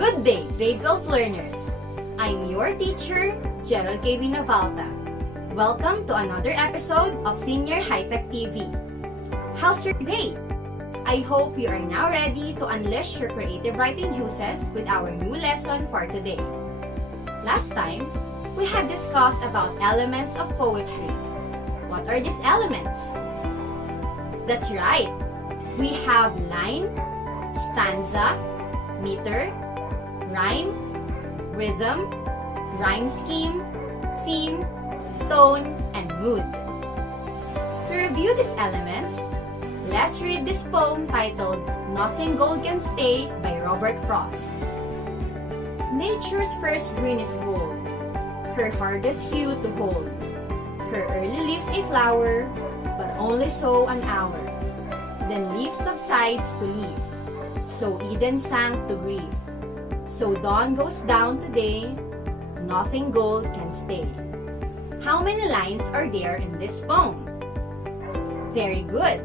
Good day, grade 12 learners. I'm your teacher, Gerald K. Navalta. Welcome to another episode of Senior High-Tech TV. How's your day? I hope you are now ready to unleash your creative writing juices with our new lesson for today. Last time, we had discussed about elements of poetry. What are these elements? That's right. We have line, stanza, meter, rhyme, rhythm, rhyme scheme, theme, tone, and mood. To review these elements, let's read this poem titled Nothing Gold Can Stay by Robert Frost. Nature's first green is gold, her hardest hue to hold. Her early leaves a flower, but only so an hour. Then leaves subsides to leaf, so Eden sank to grief. So dawn goes down today, nothing gold can stay. How many lines are there in this poem? Very good.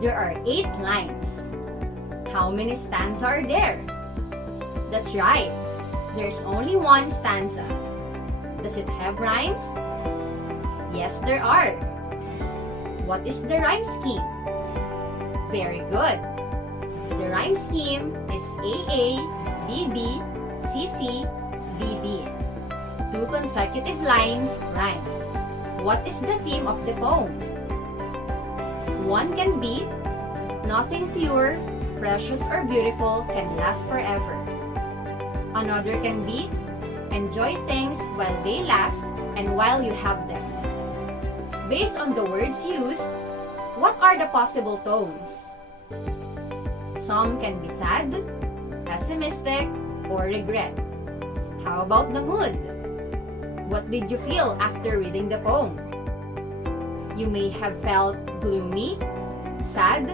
There are 8 lines. How many stanzas are there? That's right. There's only one stanza. Does it have rhymes? Yes, there are. What is the rhyme scheme? Very good. The rhyme scheme is AA, BB, CC, BD. 2 consecutive lines rhyme. What is the theme of the poem? One can be, nothing pure, precious or beautiful can last forever. Another can be, enjoy things while they last and while you have them. Based on the words used, what are the possible tones? Some can be sad, pessimistic, or regret. How about the mood? What did you feel after reading the poem? You may have felt gloomy, sad,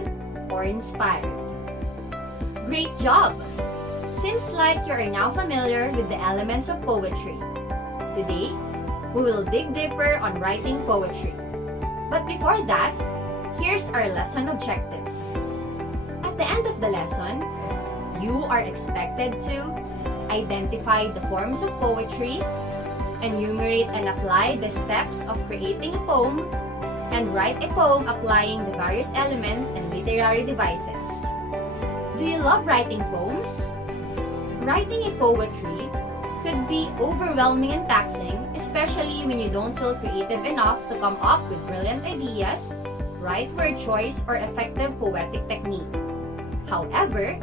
or inspired. Great job! Seems like you are now familiar with the elements of poetry. Today, we will dig deeper on writing poetry. But before that, here's our lesson objectives. At the end of the lesson, you are expected to identify the forms of poetry, enumerate and apply the steps of creating a poem, and write a poem applying the various elements and literary devices. Do you love writing poems? Writing a poetry could be overwhelming and taxing, especially when you don't feel creative enough to come up with brilliant ideas, right word choice, or effective poetic technique. However,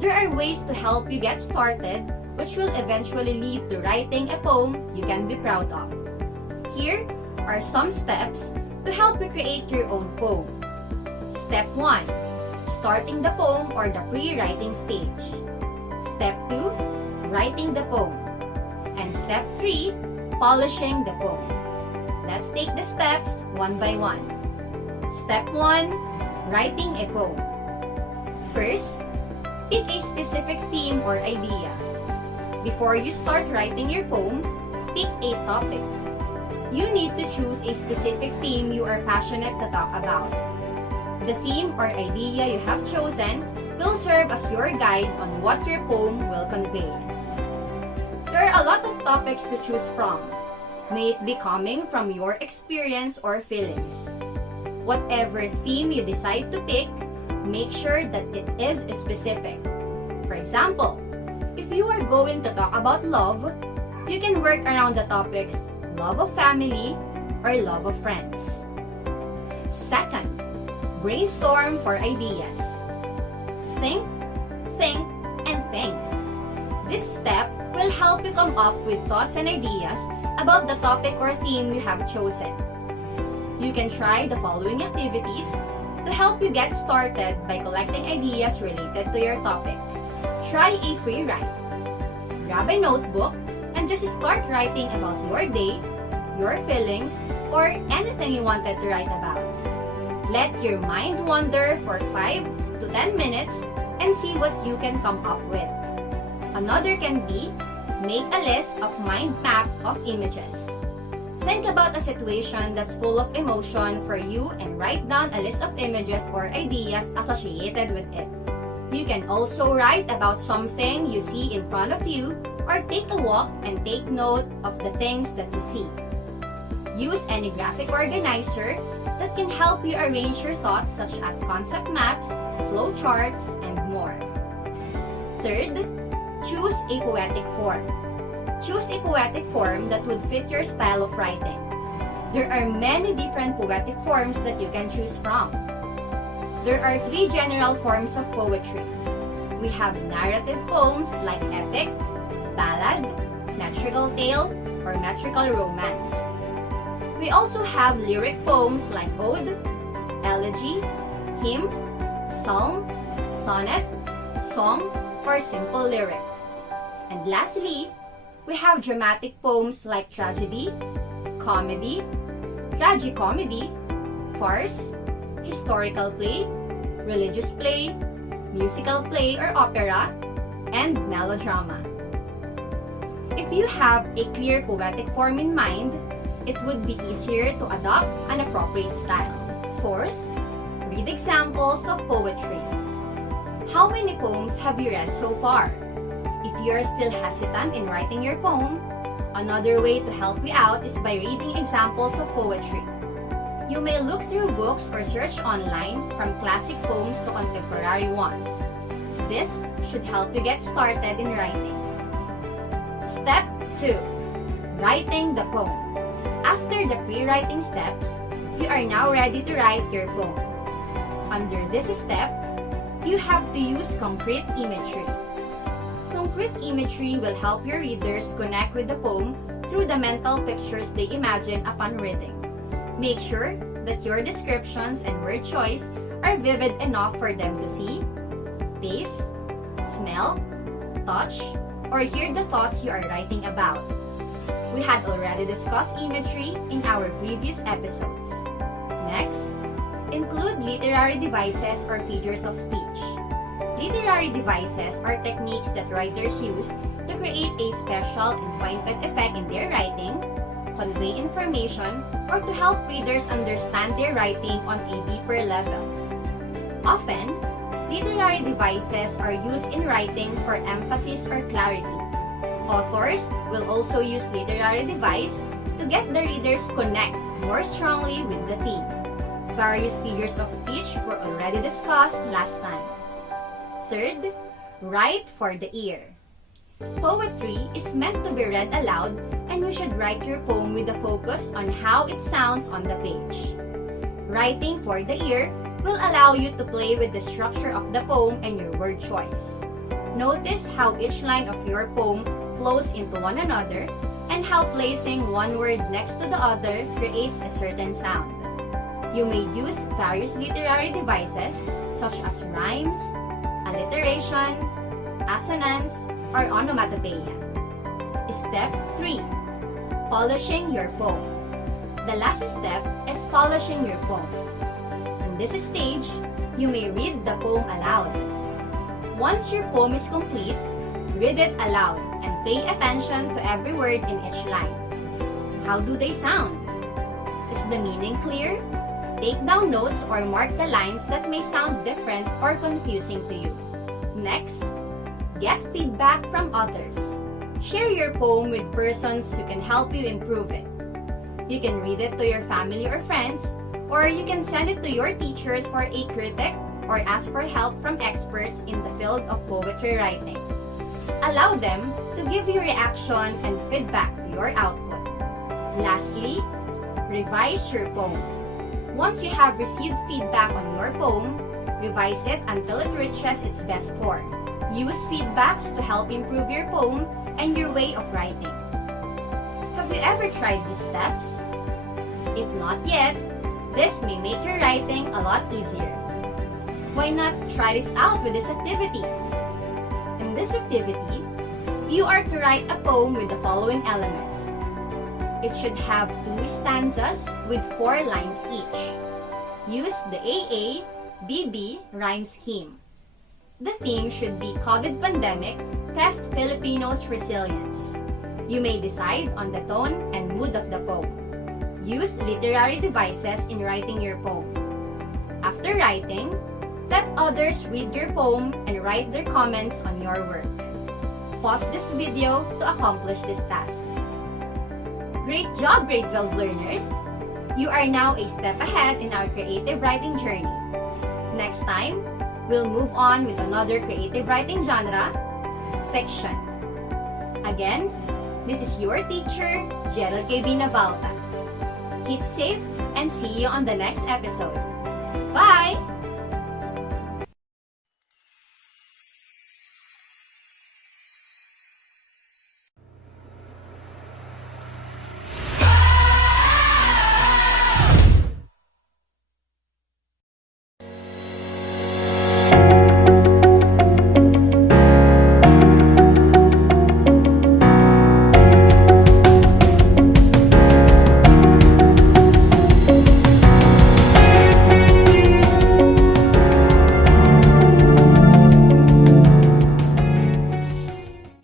there are ways to help you get started, which will eventually lead to writing a poem you can be proud of. Here are some steps to help you create your own poem. Step 1. Starting the poem or the pre-writing stage. Step 2. Writing the poem. And step 3. Polishing the poem. Let's take the steps one by one. Step 1. Writing a poem. First, pick a specific theme or idea. Before you start writing your poem, pick a topic. You need to choose a specific theme you are passionate to talk about. The theme or idea you have chosen will serve as your guide on what your poem will convey. There are a lot of topics to choose from. May it be coming from your experience or feelings. Whatever theme you decide to pick, make sure that it is specific. For example, if you are going to talk about love, you can work around the topics love of family or love of friends. Second, brainstorm for ideas. Think, and think. This step will help you come up with thoughts and ideas about the topic or theme you have chosen. You can try the following activities to help you get started by collecting ideas related to your topic. Try a free write. Grab a notebook and just start writing about your day, your feelings, or anything you wanted to write about. Let your mind wander for 5 to 10 minutes and see what you can come up with. Another can be, make a list of mind map of images. Think about a situation that's full of emotion for you and write down a list of images or ideas associated with it. You can also write about something you see in front of you or take a walk and take note of the things that you see. Use any graphic organizer that can help you arrange your thoughts such as concept maps, flowcharts, and more. Third, choose a poetic form. Choose a poetic form that would fit your style of writing. There are many different poetic forms that you can choose from. There are 3 general forms of poetry. We have narrative poems like epic, ballad, metrical tale, or metrical romance. We also have lyric poems like ode, elegy, hymn, psalm, sonnet, song, or simple lyric. And lastly, we have dramatic poems like tragedy, comedy, tragicomedy, farce, historical play, religious play, musical play or opera, and melodrama. If you have a clear poetic form in mind, it would be easier to adopt an appropriate style. Fourth, read examples of poetry. How many poems have you read so far? If you are still hesitant in writing your poem, another way to help you out is by reading examples of poetry. You may look through books or search online from classic poems to contemporary ones. This should help you get started in writing. Step 2. Writing the poem. After the pre-writing steps, you are now ready to write your poem. Under this step, you have to use concrete imagery. Concrete imagery will help your readers connect with the poem through the mental pictures they imagine upon reading. Make sure that your descriptions and word choice are vivid enough for them to see, taste, smell, touch, or hear the thoughts you are writing about. We had already discussed imagery in our previous episodes. Next, include literary devices or figures of speech. Literary devices are techniques that writers use to create a special and pointed effect in their writing, convey information, or to help readers understand their writing on a deeper level. Often, literary devices are used in writing for emphasis or clarity. Authors will also use literary device to get the readers connect more strongly with the theme. Various figures of speech were already discussed last time. Third, write for the ear. Poetry is meant to be read aloud, and you should write your poem with a focus on how it sounds on the page. Writing for the ear will allow you to play with the structure of the poem and your word choice. Notice how each line of your poem flows into one another and how placing one word next to the other creates a certain sound. You may use various literary devices such as rhymes, alliteration, assonance, or onomatopoeia. Step 3. Polishing your poem. The last step is polishing your poem. In this stage, you may read the poem aloud. Once your poem is complete, read it aloud and pay attention to every word in each line. How do they sound? Is the meaning clear? Take down notes or mark the lines that may sound different or confusing to you. Next, get feedback from others. Share your poem with persons who can help you improve it. You can read it to your family or friends, or you can send it to your teachers for a critic or ask for help from experts in the field of poetry writing. Allow them to give you reaction and feedback to your output. Lastly, revise your poem. Once you have received feedback on your poem, revise it until it reaches its best form. Use feedbacks to help improve your poem and your way of writing. Have you ever tried these steps? If not yet, this may make your writing a lot easier. Why not try this out with this activity? In this activity, you are to write a poem with the following elements. It should have 2 stanzas with 4 lines each. Use the AA-BB rhyme scheme. The theme should be COVID pandemic, test Filipinos' resilience. You may decide on the tone and mood of the poem. Use literary devices in writing your poem. After writing, Let others read your poem and write their comments on your work. Pause this video to accomplish this task. Great job, grade 12 learners! You are now a step ahead in our creative writing journey. Next time, we'll move on with another creative writing genre, fiction. Again, this is your teacher, Gerald KB Navalta. Keep safe and see you on the next episode. Bye!